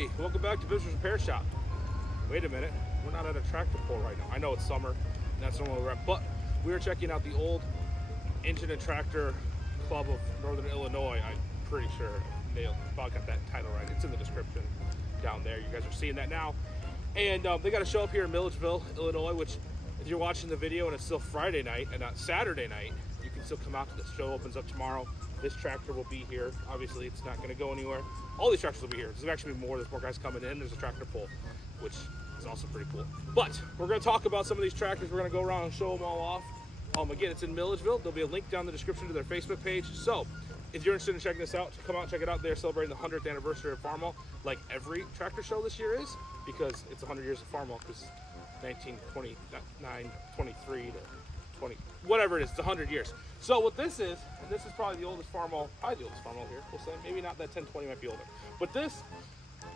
Hey, welcome back to BIBSTER'S Repair Shop. Wait a minute, we're not at a tractor pull right now. I know it's summer, and that's normally where we're at, but we were checking out the old Engine and Tractor Club of Northern Illinois. I'm pretty sure nailed, probably got that title right. It's in the description down there. You guys are seeing that now. And they got a show up here in Milledgeville, Illinois, which if you're watching the video and it's still Friday night and not Saturday night, you can still come out to the show. Opens up tomorrow. This tractor will be here. Obviously, it's not going to go anywhere. All these tractors will be here. There's actually more. There's more guys coming in. There's a tractor pull, which is also pretty cool. But we're going to talk about some of these tractors. We're going to go around and show them all off. Again, it's in Milledgeville. There'll be a link down in the description to their Facebook page. So if you're interested in checking this out, come out and check it out. They're celebrating the 100th anniversary of Farmall, like every tractor show this year is, because it's 100 years of Farmall, because 1929, 23 to 20, whatever it is, it's 100 years. So what this is, and this is probably the oldest Farmall, probably the oldest Farmall here, we'll say, maybe not, that 1020 might be older, but this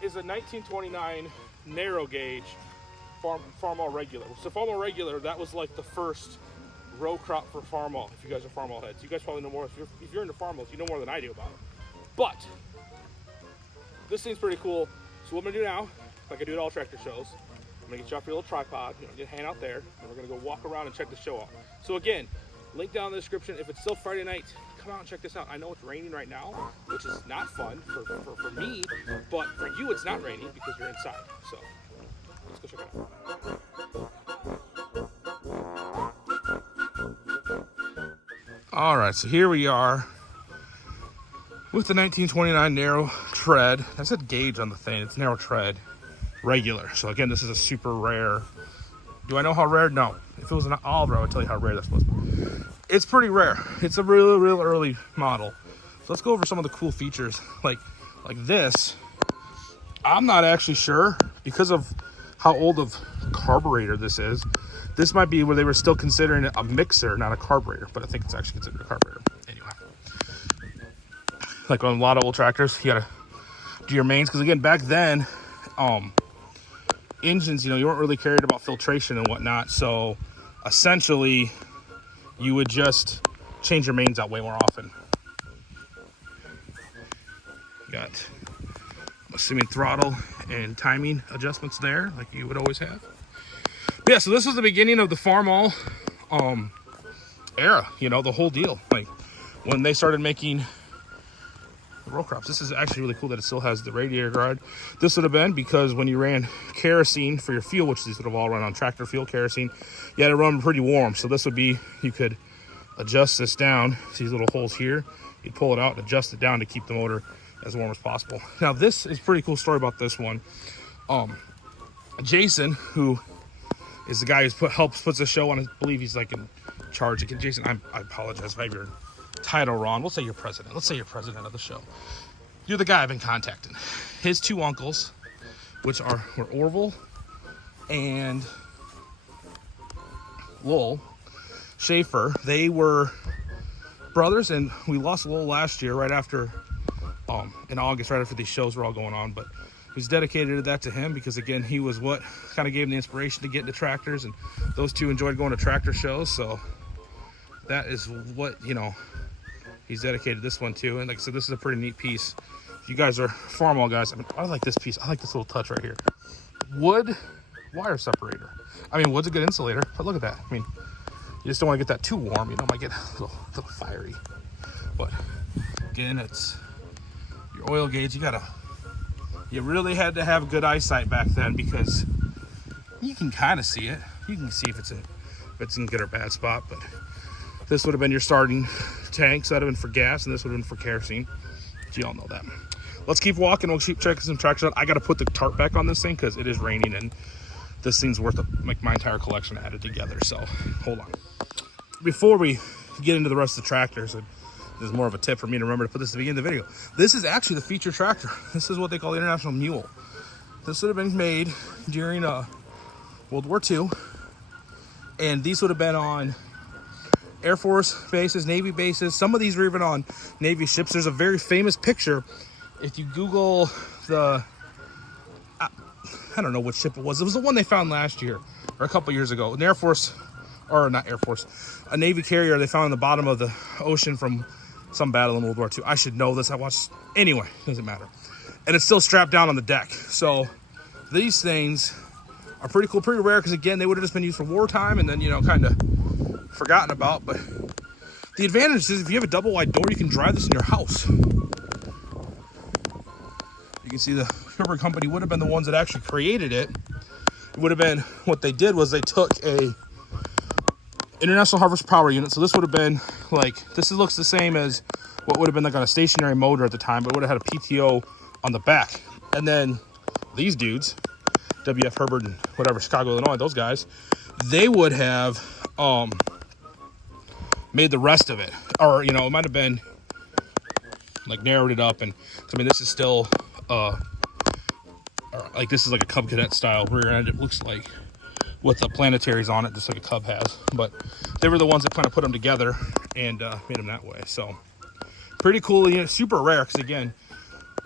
is a 1929 narrow gauge Farmall regular. So Farmall regular, that was like the first row crop for Farmall, if you guys are Farmall heads. You guys probably know more, if you're into Farmalls, you know more than I do about it. But this thing's pretty cool. So what I'm gonna do now, like I do at all tractor shows, I'm gonna get you off your little tripod, get hang out there, and we're gonna go walk around and check the show out. So again, link down in the description. If it's still Friday night, come out and check this out. I know it's raining right now, which is not fun for me, but for you it's not raining because you're inside. So let's go check it out. All right, so here we are with the 1929 narrow tread. I said gauge on the thing, it's narrow tread. Regular. So again, this is a super rare. Do I know how rare? No. If it was an olive row, I would tell you how rare this was. It's pretty rare. It's a real early model. So let's go over some of the cool features. Like this. I'm not actually sure because of how old of carburetor this is. This might be where they were still considering it a mixer, not a carburetor, but I think it's actually considered a carburetor. Anyway, like on a lot of old tractors, you gotta do your mains because again, back then, engines, you weren't really cared about filtration and whatnot, so essentially you would just change your mains out way more often. You got, I'm assuming, throttle and timing adjustments there like you would always have. But yeah, so this was the beginning of the Farmall era, the whole deal, like when they started making row crops. This is actually really cool that it still has the radiator guard. This would have been because when you ran kerosene for your fuel, which these would have all run on tractor fuel kerosene, you had to run pretty warm. So this would be, you could adjust this down, see these little holes here, you'd pull it out and adjust it down to keep the motor as warm as possible. Now this is a pretty cool story about this one. Jason, who is the guy who puts the show on, I believe he's like in charge. Again, Jason, I apologize if I have your title wrong. We'll say you're president. Let's say you're president of the show. You're the guy I've been contacting. His two uncles, which were Orville and Lowell Schaefer, they were brothers, and we lost Lowell last year right after in August, right after these shows were all going on. But he was dedicated to him because again, he was what kind of gave him the inspiration to get into tractors, and those two enjoyed going to tractor shows, so that is what he's dedicated this one to. And like I said, this is a pretty neat piece. If you guys are Farmall guys, I like this piece. I like this little touch right here. Wood wire separator. Wood's a good insulator, but look at that. You just don't want to get that too warm. It might get a little fiery. But again, it's your oil gauge. You really had to have good eyesight back then because you can kind of see it. You can see if it's in good or bad spot, but this would have been your starting tank. So that would have been for gas, and this would have been for kerosene. So you all know that. Let's keep walking. We'll keep checking some tractors out. I got to put the tarp back on this thing because it is raining, and this thing's worth my entire collection added together. So hold on. Before we get into the rest of the tractors, and this is more of a tip for me to remember to put this at the beginning of the video. This is actually the feature tractor. This is what they call the International Mule. This would have been made during World War II, and these would have been on Air Force bases, Navy bases. Some of these were even on Navy ships. There's a very famous picture. If you Google I don't know which ship it was. It was the one they found last year or a couple years ago. An Air Force, or not Air Force, a Navy carrier they found in the bottom of the ocean from some battle in World War II. I should know this. I watched. Anyway, doesn't matter. and it's still strapped down on the deck. So these things are pretty cool, pretty rare, because again, they would have just been used for wartime and then, you know, kind of forgotten about. But the advantage is if you have a double wide door, you can drive this in your house. You can see the Sherburne company would have been the ones that actually created it. It would have been, what they did was they took a International Harvest Power Unit. So this would have been like, this looks the same as what would have been like on a stationary motor at the time, but it would have had a PTO on the back. And then these dudes, WF Herbert and whatever, Chicago, Illinois, those guys, they would have made the rest of it. Or, you know, it might have been like narrowed it up. And I mean, this is still like, this is like a Cub Cadet style rear end, it looks like, with the planetaries on it, just like a Cub has. But they were the ones that kind of put them together and made them that way. So pretty cool, you know, super rare, because again,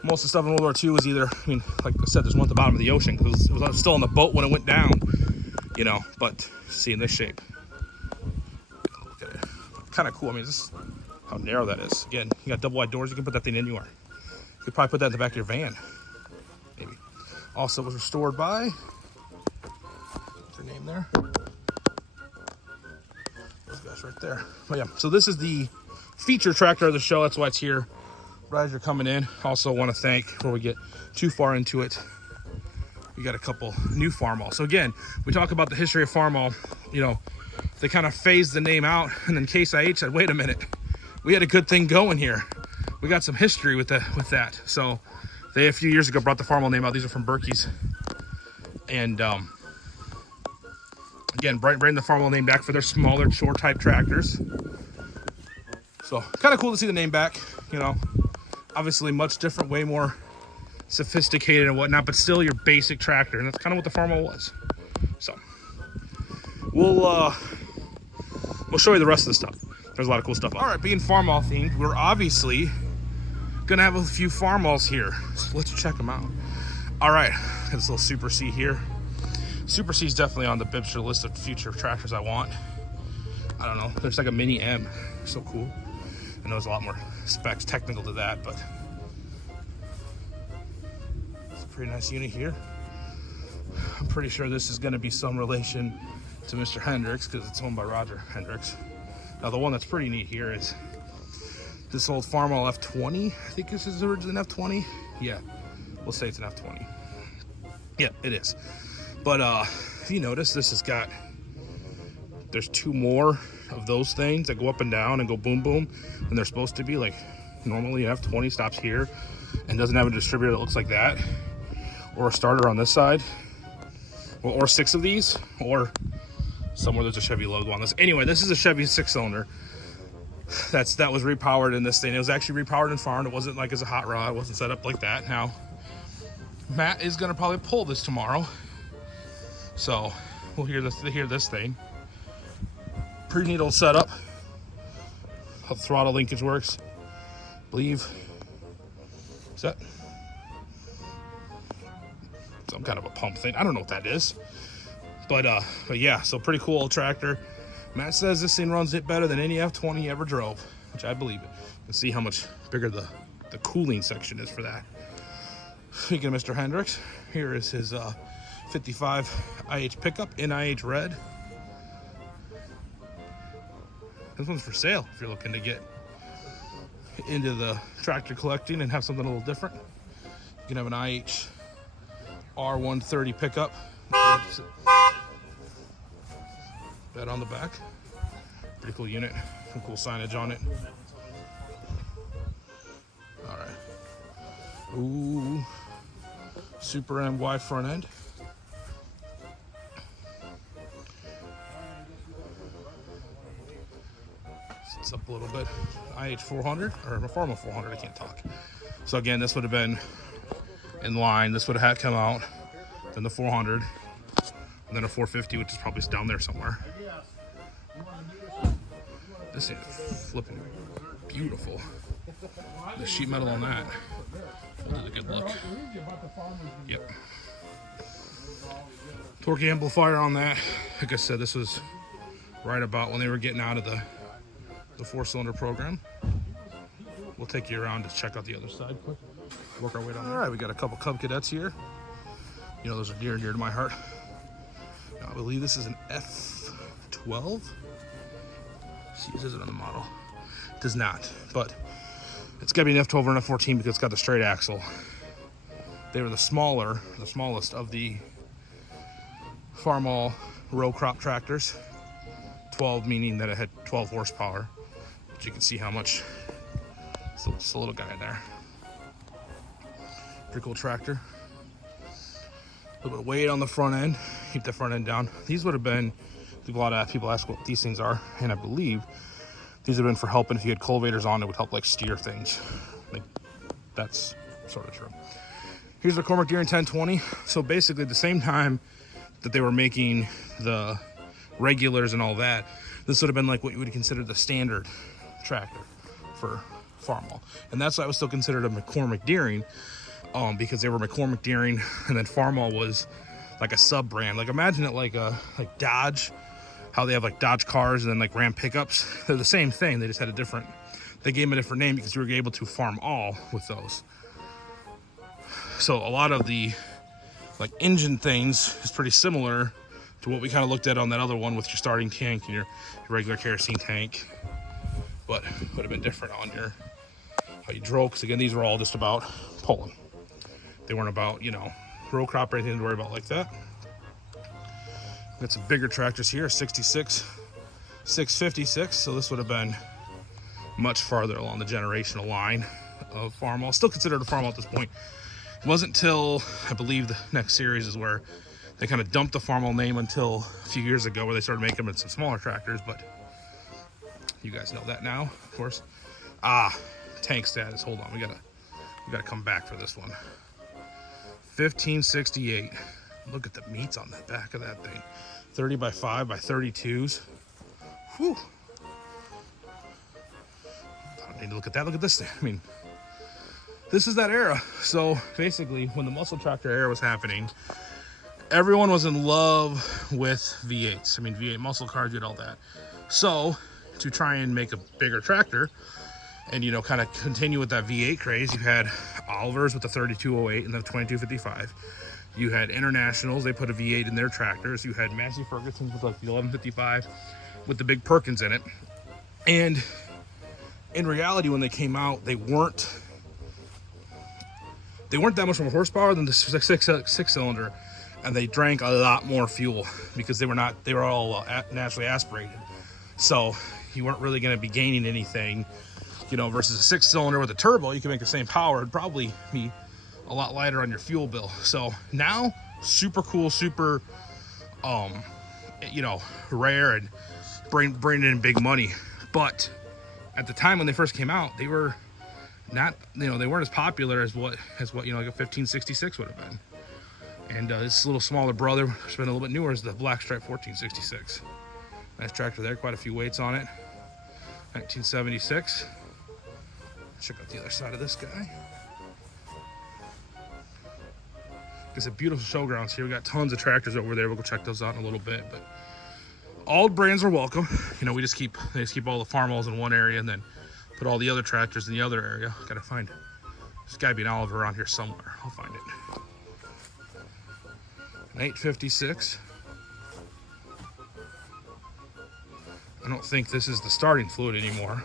most of the stuff in World War II was either, I mean, like I said, there's one at the bottom of the ocean because it was still on the boat when it went down, you know. But see, in this shape, look at it, kind of cool. I mean, this how narrow that is. Again, you got double wide doors, you can put that thing anywhere. You could probably put that in the back of your van, maybe. Also was restored by, what's their name there? Those guys right there. But yeah, so this is the feature tractor of the show. That's why it's here right as you're coming in. Also want to thank, before we get too far into it, we got a couple new Farmall. So again, we talk about the history of Farmall. You know, they kind of phased the name out, and then Case IH said, wait a minute, we had a good thing going here. We got some history with that. So they, a few years ago, brought the Farmall name out. These are from Berkey's. And again, bringing the Farmall name back for their smaller, chore type tractors. So kind of cool to see the name back, you know. Obviously much different, way more sophisticated and whatnot, but still your basic tractor, and that's kind of what the Farmall was. So we'll show you the rest of the stuff. There's a lot of cool stuff. All right, being Farmall themed, we're obviously gonna have a few Farmalls here, so let's check them out. All right, got this little Super C here. Super C is definitely on the BIBSTER list of future tractors I want. I don't know, there's like a mini M, so cool. I know there's a lot more specs technical to that, but it's a pretty nice unit here. I'm pretty sure this is going to be some relation to Mr. Hendricks because it's owned by Roger Hendricks. Now the one that's pretty neat here is this old Farmall F20. I think this is originally an F20. Yeah, we'll say it's an F20. Yeah, it is. But if you notice, this has got, there's two more of those things that go up and down and go boom boom, and they're supposed to be like, normally an F20 stops here and doesn't have a distributor that looks like that, or a starter on this side, or 6 of these, or somewhere there's a Chevy logo on this. Anyway, this is a Chevy 6-cylinder that was repowered in this thing. It was actually repowered and farmed. It wasn't like as a hot rod. It wasn't set up like that. Now Matt is gonna probably pull this tomorrow, so we'll hear this thing. Pretty neat old setup. How the throttle linkage works, I believe. Is that some kind of a pump thing? I don't know what that is. But yeah, so pretty cool old tractor. Matt says this thing runs it better than any F20 he ever drove, which I believe it. You can see how much bigger the cooling section is for that. Speaking of Mr. Hendricks, here is his 55 IH pickup in IH red. This one's for sale if you're looking to get into the tractor collecting and have something a little different. You can have an IH R130 pickup. That on the back. Pretty cool unit. Some cool signage on it. All right. Ooh. Super M Y front end. It's up a little bit. IH 400 or a Farmall 400. I can't talk. So again, this would have been in line. This would have had come out. Then the 400, and then a 450, which is probably down there somewhere. This is flipping beautiful. The sheet metal on that. That is a good look. Yep. Torque amplifier on that. Like I said, this was right about when they were getting out of the 4-cylinder program. We'll take you around to check out the other side quick. work our way down. All right, we got a couple Cub Cadets here. You know, those are dear and dear to my heart. Now, I believe this is an F12. See, it isn't on the model. It does not, but it's got to be an F12 or an F14 because it's got the straight axle. They were the smallest of the Farmall row crop tractors. 12 meaning that it had 12 horsepower. But you can see how much, so just a little guy in there. Pretty cool tractor. A little bit of weight on the front end. Keep the front end down. These would have been, a lot of people ask what these things are, and I believe these have been for helping if you had cultivators on, it would help like steer things. Like, that's sort of true. Here's the Cormac Deere 1020. So basically the same time that they were making the regulars and all that, this would have been like what you would consider the standard tractor for Farmall. And that's why it was still considered a McCormick Deering, because they were McCormick Deering, and then Farmall was like a sub brand. Like imagine it like Dodge, how they have like Dodge cars and then like Ram pickups. They're the same thing, they just had they gave them a different name because you were able to farm all with those. So a lot of the like engine things is pretty similar to what we kind of looked at on that other one with your starting tank and your regular kerosene tank, but would have been different on your how you drove, because again, these were all just about pulling. They weren't about, you know, row crop or anything to worry about like that. Got some bigger tractors here, 66, 656. So this would have been much farther along the generational line of Farmall. Still considered a Farmall at this point. It wasn't till, I believe, the next series is where they kind of dumped the Farmall name until a few years ago where they started making them in some smaller tractors, but you guys know that now, of course. Tank status, hold on, we gotta come back for this one. 1568. Look at the meats on the back of that thing. 30 by 5 by 32s. Whew. I don't need to look at that. Look at this thing. I mean, this is that era. So basically, when the muscle tractor era was happening, everyone was in love with V8s. I mean, V8 muscle cars, did all that. So to try and make a bigger tractor and, you know, kind of continue with that V8 craze, you had Oliver's with the 3208 and the 2255. You had Internationals, they put a V8 in their tractors. You had Massey Ferguson's with like the 1155 with the big Perkins in it. And in reality, when they came out, they weren't that much more horsepower than the six cylinder, and they drank a lot more fuel because they were all naturally aspirated. So you weren't really going to be gaining anything, you know, versus a 6 cylinder with a turbo. You can make the same power. It'd probably be a lot lighter on your fuel bill. So now, super cool, super, you know, rare and bringing in big money. But at the time when they first came out, they were not, you know, they weren't as popular as what you know, like a 1566 would have been. And this little smaller brother, which has been a little bit newer, is the Black Stripe 1466. Nice tractor there, quite a few weights on it. 1976. Check out the other side of this guy. It's a beautiful showgrounds here. We got tons of tractors over there. We'll go check those out in a little bit. But all brands are welcome. You know, they just keep all the Farmalls in one area and then put all the other tractors in the other area. Gotta find, there's gotta be an Oliver around here somewhere. I'll find it. An 856. I don't think this is the starting fluid anymore.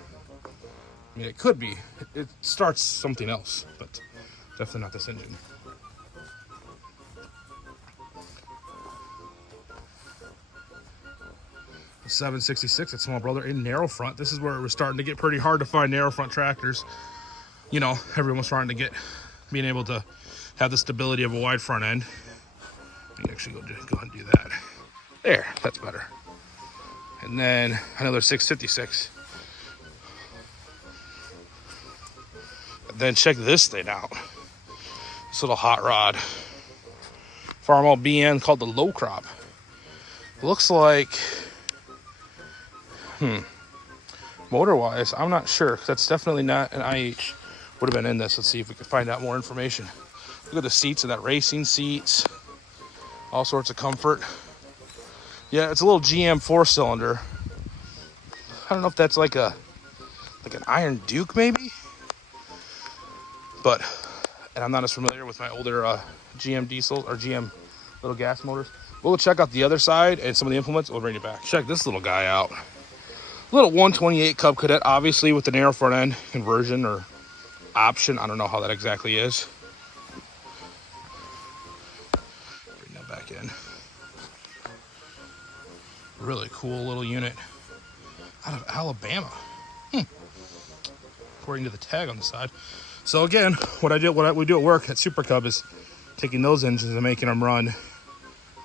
I mean, it could be. It starts something else, but definitely not this engine. The 766, that small brother in narrow front. This is where it was starting to get pretty hard to find narrow front tractors. You know, everyone was starting to being able to have the stability of a wide front end. Let me actually go ahead and do that. There, that's better. And then another 656. And then check this thing out. This little hot rod. Farmall BN called the Low Crop. Looks like, motor-wise, I'm not sure. That's definitely not an IH. Would have been in this. Let's see if we can find out more information. Look at the seats and that racing seats. All sorts of comfort. Yeah, it's a little GM 4-cylinder. I don't know if that's like an Iron Duke maybe, but and I'm not as familiar with my older GM diesel or GM little gas motors. We'll check out the other side and some of the implements. We'll bring you back. Check this little guy out. Little 128 Cub Cadet, obviously with the narrow front end conversion or option. I don't know how that exactly is. Bring that back in. Really cool little unit out of Alabama. According to the tag on the side. So again, what we do at work at Super Cub is taking those engines and making them run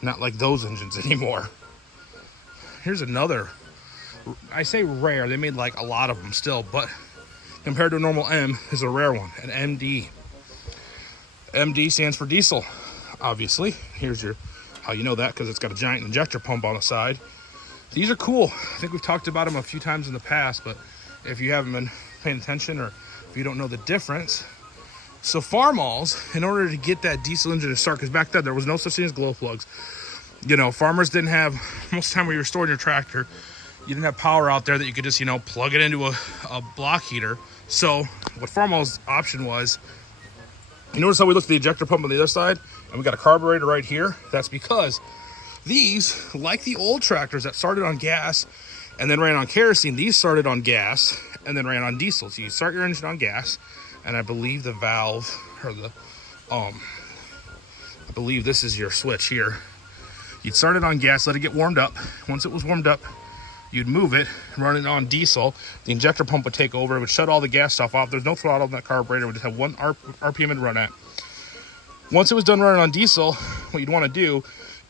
not like those engines anymore. Here's another, I say rare, they made like a lot of them still, but compared to a normal M, is a rare one, an MD. MD stands for diesel, obviously. Here's your, how you know that, because it's got a giant injector pump on the side. These are cool. I think we've talked about them a few times in the past, but if you haven't been paying attention or if you don't know the difference. So Farmall's, in order to get that diesel engine to start, because back then there was no such thing as glow plugs. You know, farmers didn't have, most of the time when you were storing your tractor, you didn't have power out there that you could just, you know, plug it into a block heater. So what Farmall's option was, you notice how we look at the ejector pump on the other side, and we got a carburetor right here? That's because these, like the old tractors that started on gas and then ran on kerosene, these started on gas and then ran on diesel. So you start your engine on gas, and I believe the valve, or the, I believe this is your switch here. You'd start it on gas, let it get warmed up. Once it was warmed up, you'd move it, run it on diesel. The injector pump would take over, it would shut all the gas stuff off. There's no throttle in that carburetor, it would just have one RPM to run at. Once it was done running on diesel, what you'd want to do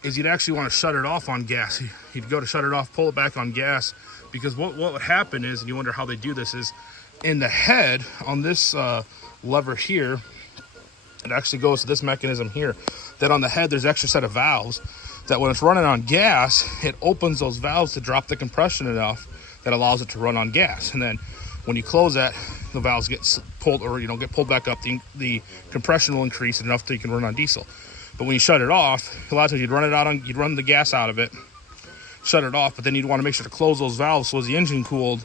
is you'd actually want to shut it off on gas. You'd go to shut it off, pull it back on gas, because what would happen is, and you wonder how they do this, is in the head on this lever here, it actually goes to this mechanism here, that on the head there's an extra set of valves that when it's running on gas, it opens those valves to drop the compression enough that allows it to run on gas. And then when you close that, the valves get pulled, or get pulled back up. The compression will increase enough that you can run on diesel. But when you shut it off, a lot of times you'd run the gas out of it, shut it off, but then you'd want to make sure to close those valves so as the engine cooled,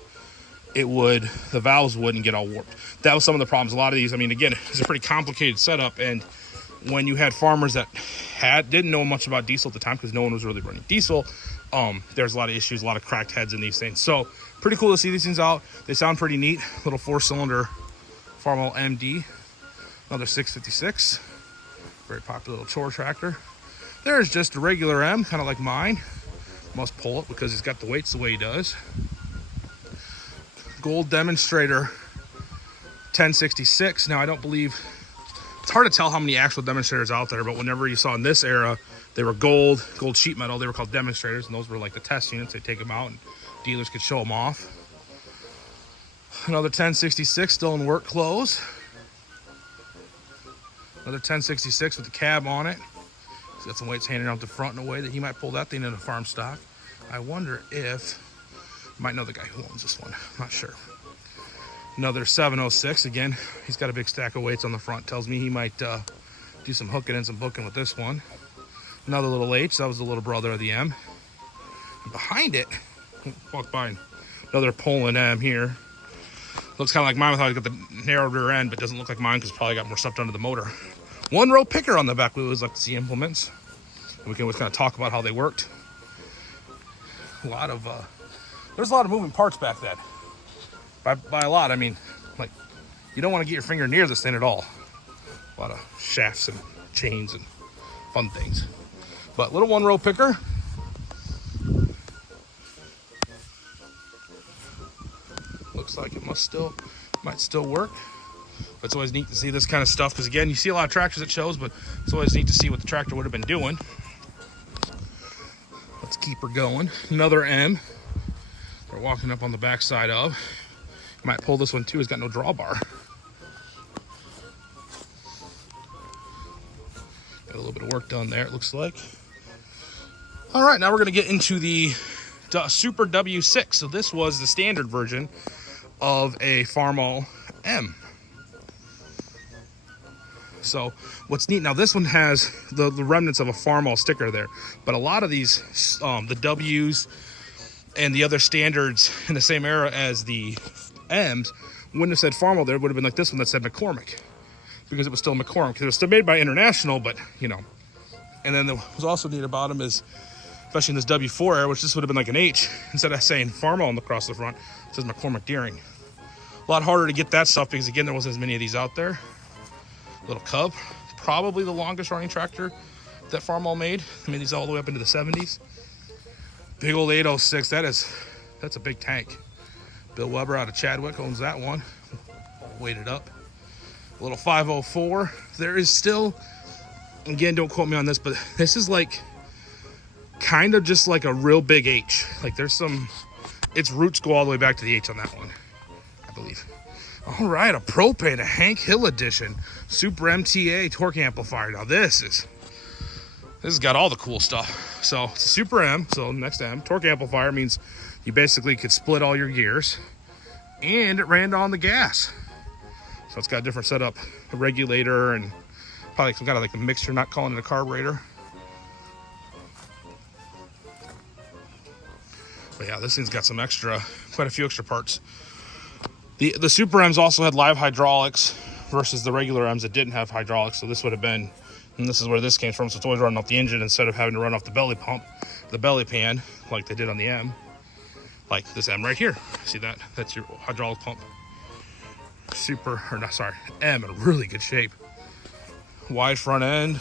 the valves wouldn't get all warped. That was some of the problems. A lot of these, I mean, again, it's a pretty complicated setup, and when you had farmers that didn't know much about diesel at the time, because no one was really running diesel, there's a lot of issues, a lot of cracked heads in these things. So pretty cool to see these things out. They sound pretty neat. Little 4-cylinder Farmall MD, another 656. Very popular little chore tractor. There's just a regular M, kind of like mine. Must pull it because he's got the weights the way he does. Gold demonstrator 1066. Now I don't believe, it's hard to tell how many actual demonstrators out there, but whenever you saw in this era, they were gold sheet metal. They were called demonstrators, and those were like the test units. They take them out and dealers could show them off. Another 1066 still in work clothes. Another 1066 with the cab on it. He's got some weights hanging out the front in a way that he might pull that thing into farm stock. I wonder if, you might know the guy who owns this one, I'm not sure. Another 706, again, he's got a big stack of weights on the front. Tells me he might do some hooking and some booking with this one. Another little H, that was the little brother of the M. And behind it, walk by, another Poland M here. Looks kind of like mine without it's got the narrow rear end, but doesn't look like mine because it's probably got more stuff done to the motor. 1-row picker on the back. We always like to see implements. And we can always kind of talk about how they worked. There's a lot of moving parts back then. By a lot, I mean, like, you don't want to get your finger near this thing at all. A lot of shafts and chains and fun things. But little 1-row picker. Looks like it might still work. But it's always neat to see this kind of stuff, because again, you see a lot of tractors at shows, but it's always neat to see what the tractor would have been doing. Let's keep her going. Another M. They're walking up on the back side of. Might pull this one too. It's got no drawbar. Got a little bit of work done there, it looks like. All right, now we're going to get into the Super W6. So this was the standard version of a Farmall M. So what's neat, now this one has the remnants of a Farmall sticker there, but a lot of these, the W's and the other standards in the same era as the M's, wouldn't have said Farmall there, it would have been like this one that said McCormick. because it was still McCormick. Because it was still made by International, but, you know. And then what's also neat about them is, especially in this W4 era, which this would have been like an H, instead of saying Farmall across the front, it says McCormick Deering. A lot harder to get that stuff because, again, there wasn't as many of these out there. Little Cub, probably the longest running tractor that Farmall made. I mean, these all the way up into the 70s. Big old 806, that's a big tank. Bill Weber out of Chadwick owns that one. Weighted up. A little 504. There is still, again, don't quote me on this, but this is like kind of just like a real big H. Like there's some, its roots go all the way back to the H on that one, I believe. All right, a propane, a Hank Hill edition, Super MTA torque amplifier. Now this has got all the cool stuff. So it's a Super M, so next to M. Torque amplifier means you basically could split all your gears, and it ran on the gas. So it's got a different setup, a regulator, and probably some kind of like a mixture, not calling it a carburetor. But yeah, this thing's got some quite a few extra parts. The Super M's also had live hydraulics versus the regular M's that didn't have hydraulics. So this would have been, and this is where this came from, so it's always running off the engine instead of having to run off the belly pump, the belly pan, like they did on the M. Like this M right here. See that? That's your hydraulic pump. M in really good shape. Wide front end.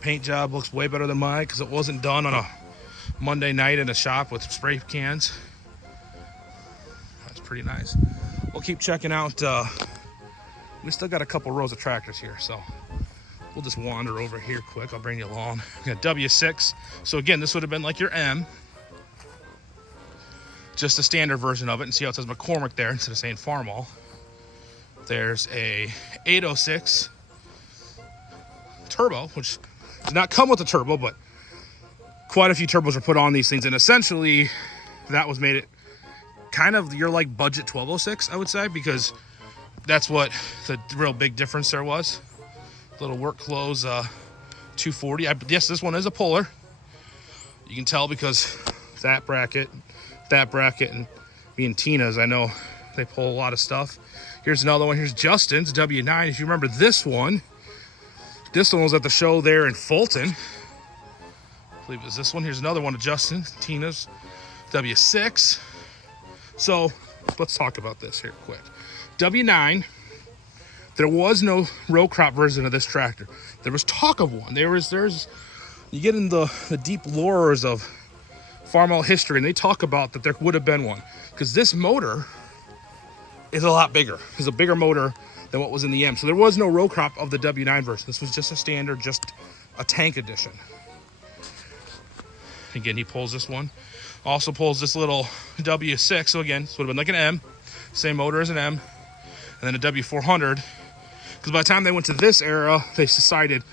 Paint job looks way better than mine because it wasn't done on a Monday night in a shop with spray cans. That's pretty nice. We'll keep checking out. We still got a couple rows of tractors here, so we'll just wander over here quick. I'll bring you along. We got W6. So again, this would have been like your M. Just a standard version of it. And see how it says McCormick there instead of saying Farmall. There's a 806 turbo, which did not come with a turbo, but quite a few turbos are put on these things. And essentially, that was made it kind of your like budget 1206, I would say, because that's what the real big difference there was. Little work clothes 240. Yes, this one is a puller. You can tell because that bracket, and me and Tina's, I know they pull a lot of stuff. Here's another one. Here's Justin's W9. If you remember this one was at the show there in Fulton. I believe it was this one. Here's another one of Justin, Tina's W6. So let's talk about this here quick. W9. There was no row crop version of this tractor. There was talk of one. There's you get in the deep lores of Farmall history, and they talk about that there would have been one because this motor is a lot bigger. It's a bigger motor than what was in the M. So there was no row crop of the W9 version. This was just a standard, just a tank edition. Again, he pulls this one. Also pulls this little W6. So again, this would have been like an M, same motor as an M, and then a W400. Because by the time they went to this era, they decided,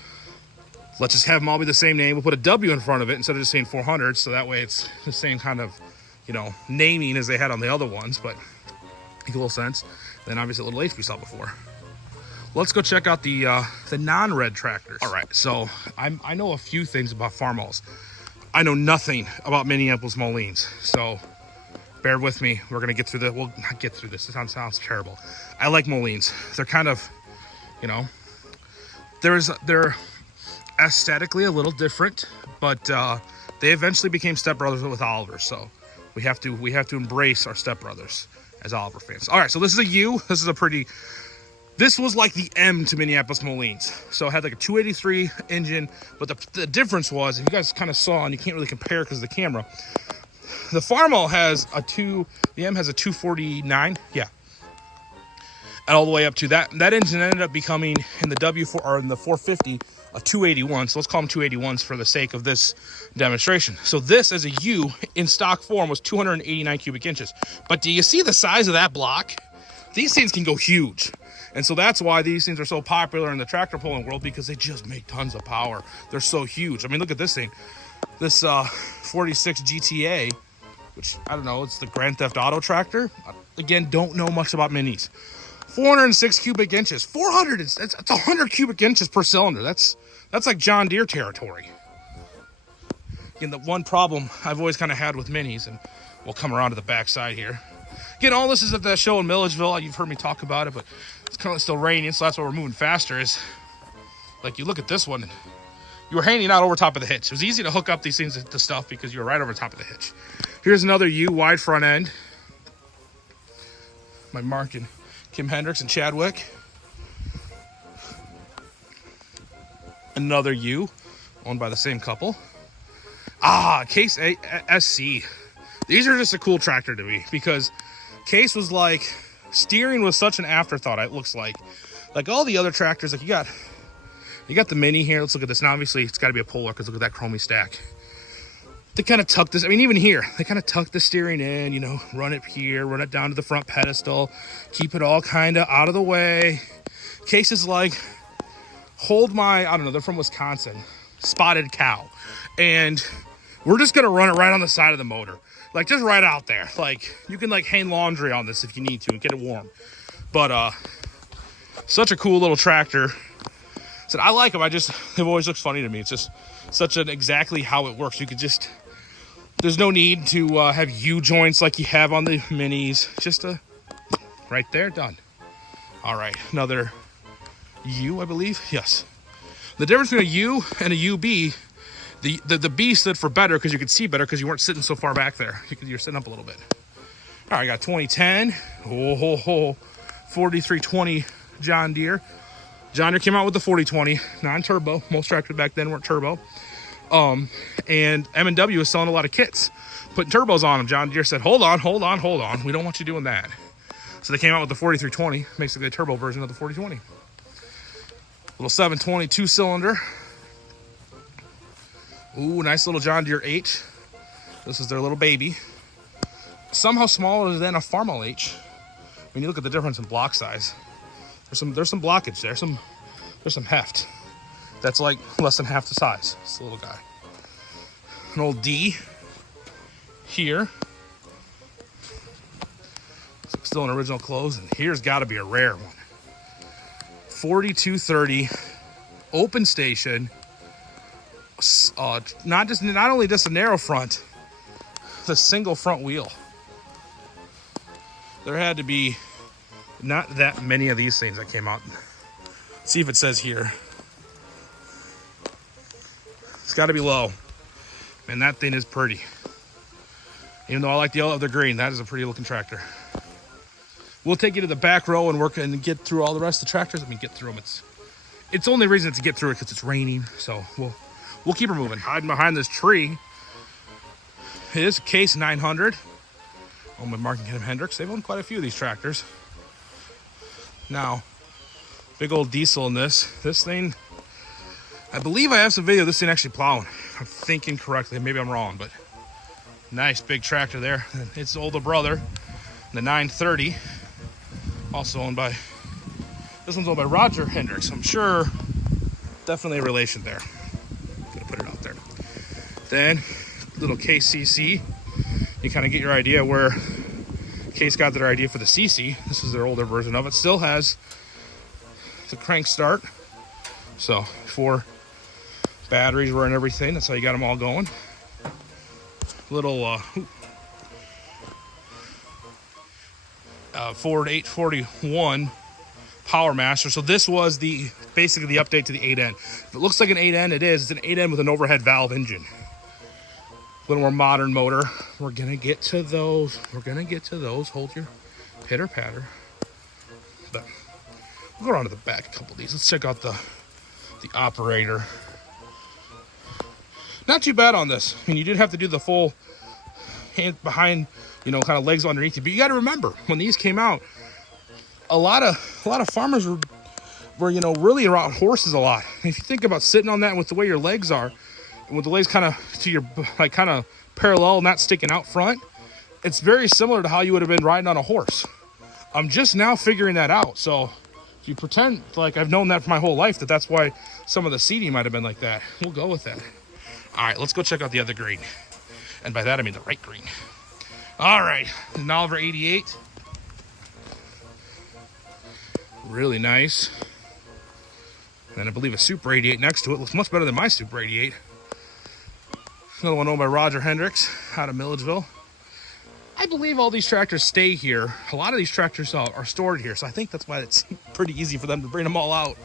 let's just have them all be the same name. We'll put a W in front of it instead of just saying 400. So that way it's the same kind of, naming as they had on the other ones, but make a little sense. Then obviously a little H we saw before. Let's go check out the non-red tractors. All right, so I know a few things about Farmalls. I know nothing about Minneapolis Molines, so bear with me. We're gonna get through this. We'll not get through this. This sounds terrible. I like Molines. They're kind of, they're aesthetically a little different, but they eventually became stepbrothers with Oliver. So we have to embrace our stepbrothers as Oliver fans. All right, so this is a U. This was like the M to Minneapolis Molines. So it had like a 283 engine, but the difference was, if you guys kind of saw, and you can't really compare because of the camera, the Farmall has the M has a 249, yeah. And all the way up to that engine ended up becoming in the W4 or in the 450 a 281. So let's call them 281s for the sake of this demonstration. So this as a U in stock form was 289 cubic inches. But do you see the size of that block? These things can go huge. And so that's why these things are so popular in the tractor pulling world, because they just make tons of power. They're so huge. I mean, look at this thing. This 46 GTA, which I don't know, it's the Grand Theft Auto tractor. Again, don't know much about minis. 406 cubic inches. 400, it's 100 cubic inches per cylinder. That's like John Deere territory. Again, the one problem I've always kind of had with minis, and we'll come around to the back side here. Again, all this is at that show in Milledgeville. You've heard me talk about it, but it's currently still raining, so that's why we're moving faster. Is like you look at this one, and you were hanging out over top of the hitch. It was easy to hook up these things to stuff because you were right over top of the hitch. Here's another U, wide front end. My Mark and Kim Hendricks and Chadwick. Another U, owned by the same couple. Case SC. These are just a cool tractor to me because Case was like, steering was such an afterthought, it looks like. Like all the other tractors, like you got the Mini here. Let's look at this. Now, obviously, it's got to be a Polar because look at that chromey stack. They kind of tuck this. I mean, even here, they kind of tuck the steering in, you know, run it here, run it down to the front pedestal, keep it all kind of out of the way. Case is like, hold my, I don't know, they're from Wisconsin, spotted cow. And we're just going to run it right on the side of the motor. Like, just right out there. Like, you can, like, hang laundry on this if you need to and get it warm. But, such a cool little tractor. So I like them. They've always looked funny to me. It's just such an exactly how it works. You could just, there's no need to have U-joints like you have on the Minis. Just right there, done. All right, another U, I believe. Yes. The difference between a U and a UB, the B stood for better because you could see better because you weren't sitting so far back there. You're sitting up a little bit. All right, I got 2010. 4320 John Deere. John Deere came out with the 4020, non-turbo. Most tractors back then weren't turbo. And M&W was selling a lot of kits, putting turbos on them. John Deere said, hold on. We don't want you doing that. So they came out with the 4320, basically a turbo version of the 4020. Little 720 two-cylinder. Ooh, nice little John Deere H. This is their little baby. Somehow smaller than a Farmall H. When you look at the difference in block size, there's some blockage there. There's some heft. That's like less than half the size. It's a little guy. An old D here. Still in original clothes, and here's got to be a rare one. 4230 open station. Not only just a narrow front, the single front wheel. There had to be not that many of these things that came out. Let's see if it says here. It's got to be low. Man, that thing is pretty. Even though I like the other green, that is a pretty looking tractor. We'll take you to the back row and work and get through all the rest of the tractors. I mean, get through them. It's the only reason to get through it because it's raining. So we'll keep her moving. Hiding behind this tree is a Case 900. Owned by Mark and Kim Hendricks. They've owned quite a few of these tractors. Now, big old diesel in this. This thing, I believe I have some video of this thing actually plowing. I'm thinking correctly. Maybe I'm wrong, but nice big tractor there. Its older brother, the 930. Also owned by, this one's owned by Roger Hendricks. I'm sure, definitely a relation there. Gonna put it out there. Then, little KCC. You kind of get your idea where Case got their idea for the CC. This is their older version of it. Still has the crank start. So, 4 batteries were and everything. That's how you got them all going. Little Ford 841 Power Master. So this was basically the update to the 8N. If it looks like an 8N, it is. It's an 8N with an overhead valve engine. A little more modern motor. We're gonna get to those. Hold your pitter patter. But we'll go around to the back a couple of these. Let's check out the operator. Not too bad on this. I mean, you did have to do the full hand behind, you know, kind of legs underneath you. But you got to remember, when these came out, a lot of farmers were you know, really around horses a lot. And if you think about sitting on that with the way your legs are, and with the legs kind of to your, like kind of parallel, not sticking out front, it's very similar to how you would have been riding on a horse. I'm just now figuring that out. So if you pretend like I've known that for my whole life, that's why some of the seating might have been like that, we'll go with that. All right, let's go check out the other green. And by that, I mean the right green. All right, an Oliver 88. Really nice. And I believe a Super 88 next to it. Looks much better than my Super 88. Another one owned by Roger Hendricks out of Milledgeville. I believe all these tractors stay here. A lot of these tractors are stored here, so I think that's why it's pretty easy for them to bring them all out.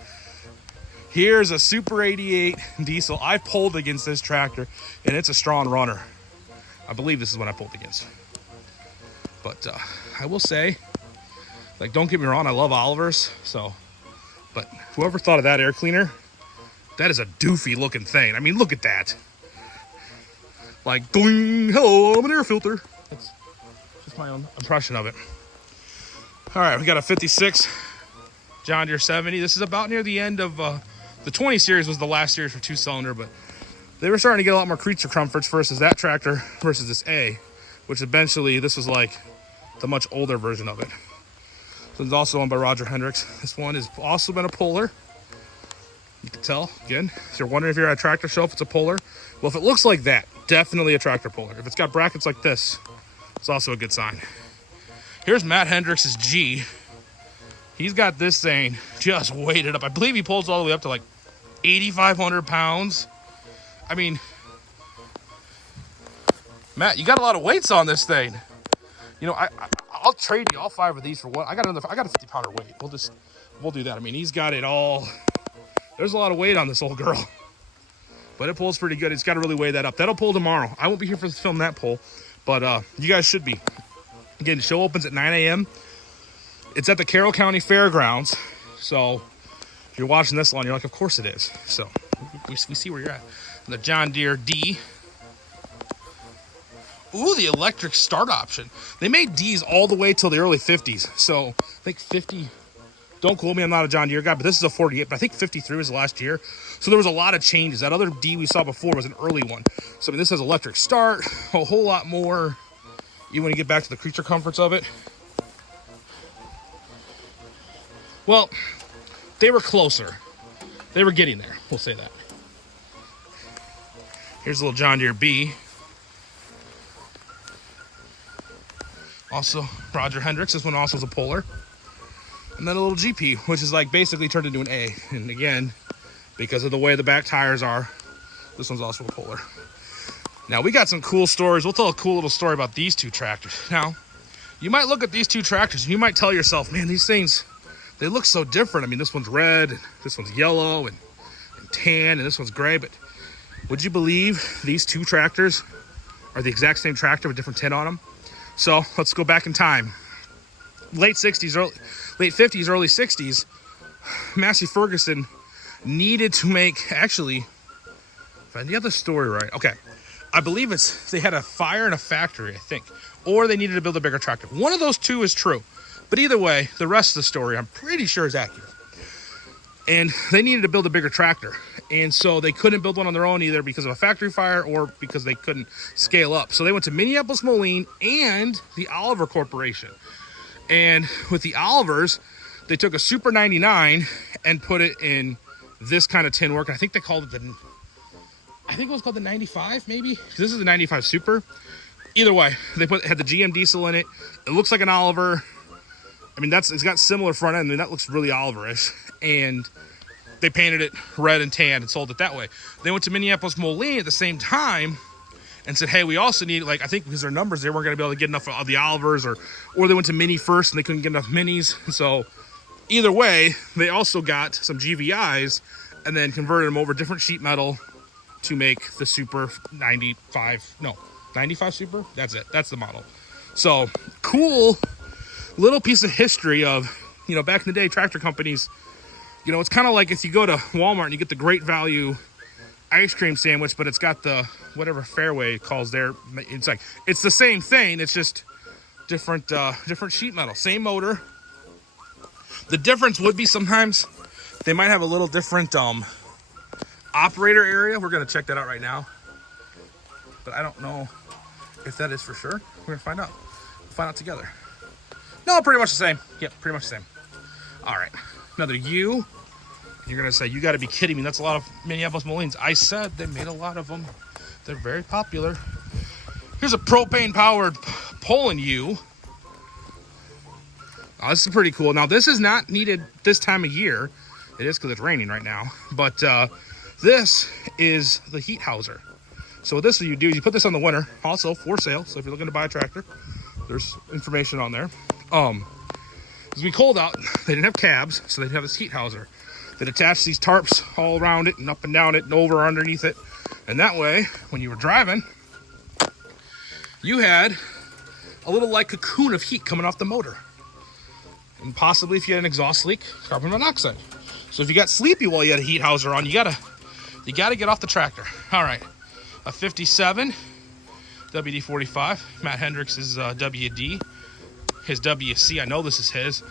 Here's a Super 88 diesel. I pulled against this tractor, and it's a strong runner. I believe this is what I pulled against. But I will say, like, don't get me wrong, I love Oliver's, so, but whoever thought of that air cleaner, that is a doofy looking thing. I mean, look at that. Like, ding, hello, I'm an air filter. That's just my own impression of it. All right, we got a 56 John Deere 70. This is about near the end of, the 20 series was the last series for 2-cylinder, but they were starting to get a lot more creature comforts versus that tractor versus this A, which eventually, this was like the much older version of it. This one's also owned by Roger Hendricks. This one has also been a puller. You can tell, again, if you're wondering if you're at a tractor show, if it's a puller. Well, if it looks like that, definitely a tractor puller. If it's got brackets like this, it's also a good sign. Here's Matt Hendricks' G. He's got this thing just weighted up. I believe he pulls all the way up to like 8,500 pounds. I mean, Matt, you got a lot of weights on this thing. You know, I'll trade you all 5 of these for one. I got a 50-pounder weight. We'll do that. I mean, he's got it all. There's a lot of weight on this old girl, but it pulls pretty good. It's got to really weigh that up. That'll pull tomorrow. I won't be here for the film that pull, but you guys should be. Again, the show opens at 9 a.m. It's at the Carrol County Fairgrounds. So if you're watching this one, you're like, of course it is. So we see where you're at. The John Deere D. Ooh, the electric start option. They made D's all the way till the early 50s. So I think 50, don't quote me, I'm not a John Deere guy, but this is a 48, but I think 53 was the last year. So there was a lot of changes. That other D we saw before was an early one. So I mean, this has electric start, a whole lot more. You want to get back to the creature comforts of it. Well, they were closer. They were getting there, we'll say that. Here's a little John Deere B. Also, Roger Hendricks. This one also is a puller. And then a little GP, which is like basically turned into an A. And again, because of the way the back tires are, this one's also a puller. Now, we got some cool stories. We'll tell a cool little story about these two tractors. Now, you might look at these two tractors and you might tell yourself, man, these things, they look so different. I mean, this one's red, and this one's yellow and tan, and this one's gray. But would you believe these two tractors are the exact same tractor with different tint on them? So let's go back in time. Late 50s, early 60s, Massey Ferguson needed to make, actually, if I get the story right, okay, I believe they had a fire in a factory, I think, or they needed to build a bigger tractor. One of those two is true, but either way, the rest of the story I'm pretty sure is accurate. And they needed to build a bigger tractor. And so they couldn't build one on their own either because of a factory fire or because they couldn't scale up. So they went to Minneapolis Moline and the Oliver Corporation. And with the Olivers, they took a Super 99 and put it in this kind of tin work. I think they called it I think it was called the 95 maybe. This is the 95 Super. Either way, they had the GM diesel in it. It looks like an Oliver. I mean, it's got similar front end, and that looks really Oliver-ish. And they painted it red and tan and sold it that way. They went to Minneapolis Moline at the same time and said, hey, we also need, like, I think because their numbers, they weren't going to be able to get enough of the Olivers, or they went to Mini first and they couldn't get enough Minis. So either way, they also got some GVIs and then converted them over different sheet metal to make the Super 95 Super? That's it. That's the model. So cool little piece of history of, you know, back in the day, tractor companies, you know, it's kind of like if you go to Walmart and you get the Great Value ice cream sandwich, but it's got the whatever Fairway calls their, it's the same thing. It's just different sheet metal, same motor. The difference would be sometimes they might have a little different operator area. We're going to check that out right now, but I don't know if that is for sure. We're going to find out. We'll find out together. No, pretty much the same. Yep, pretty much the same. All right, another U. You're going to say, you got to be kidding me. That's a lot of Minneapolis Molines. I said they made a lot of them. They're very popular. Here's a propane-powered Poland U. Oh, this is pretty cool. Now, this is not needed this time of year. It is because it's raining right now. But this is the heat houser. So what this you do is you put this on the winter, also for sale. So if you're looking to buy a tractor, There's information on there. It's be cold out. They didn't have cabs, so they'd have this heat houser that attached these tarps all around it and up and down it and over underneath it. And that way, when you were driving, you had a little like cocoon of heat coming off the motor. And possibly if you had an exhaust leak, carbon monoxide. So if you got sleepy while you had a heat houser on, you gotta get off the tractor. All right, a 57 WD-45. Matt Hendricks is WD. His WC, I know this is his.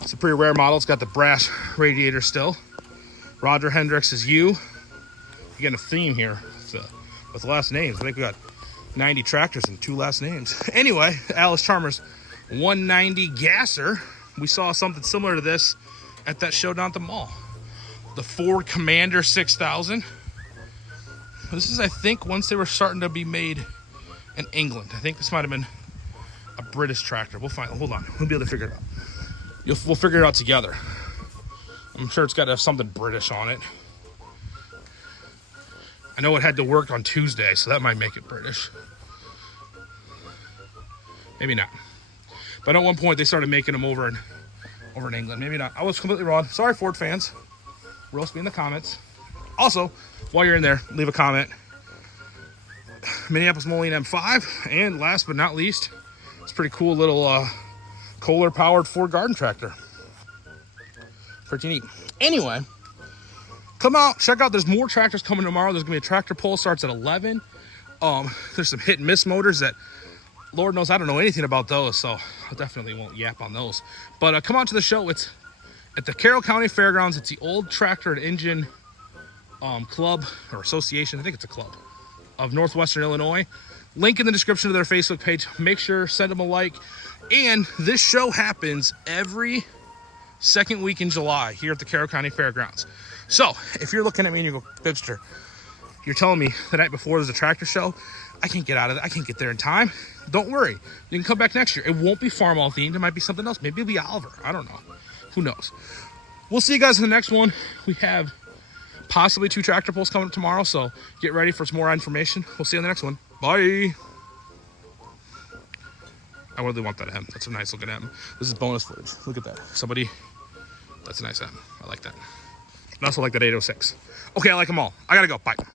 It's a pretty rare model. It's got the brass radiator still. Roger Hendricks is U. You're getting a theme here with last names. I think we got 90 tractors and 2 last names. Anyway, Alice Chalmers 190 gasser. We saw something similar to this at that show down at the mall. The Ford Commander 6000. This is, I think, once they were starting to be made in England. I think this might have been a British tractor. We'll find. Hold on. We'll be able to figure it out. We'll figure it out together. I'm sure it's got to have something British on it. I know it had to work on Tuesday, so that might make it British. Maybe not. But at one point, they started making them over in England. Maybe not. I was completely wrong. Sorry, Ford fans. Roast me in the comments. Also, while you're in there, leave a comment. Minneapolis Moline M5. And last but not least, it's a pretty cool little Kohler-powered Ford garden tractor. Pretty neat. Anyway, come out, check out. There's more tractors coming tomorrow. There's going to be a tractor pull. Starts at 11. There's some hit and miss motors that, Lord knows, I don't know anything about those, so I definitely won't yap on those. But come out to the show. It's at the Carrol County Fairgrounds. It's the old Tractor and Engine Club or Association. I think it's a club of Northwestern Illinois. Link in the description of their Facebook page. Make sure, send them a like. And this show happens every second week in July here at the Carrol County Fairgrounds. So if you're looking at me and you go, Bibster, you're telling me the night before there's a tractor show, I can't get out of it. I can't get there in time. Don't worry. You can come back next year. It won't be Farmall themed. It might be something else. Maybe it'll be Oliver. I don't know. Who knows? We'll see you guys in the next one. We have possibly 2 tractor pulls coming up tomorrow, so get ready for some more information. We'll see you in the next one. Bye. I really want that M. That's a nice looking M. This is bonus footage. Look at that. That's a nice M. I like that. I also like that 806. Okay, I like them all. I gotta go. Bye.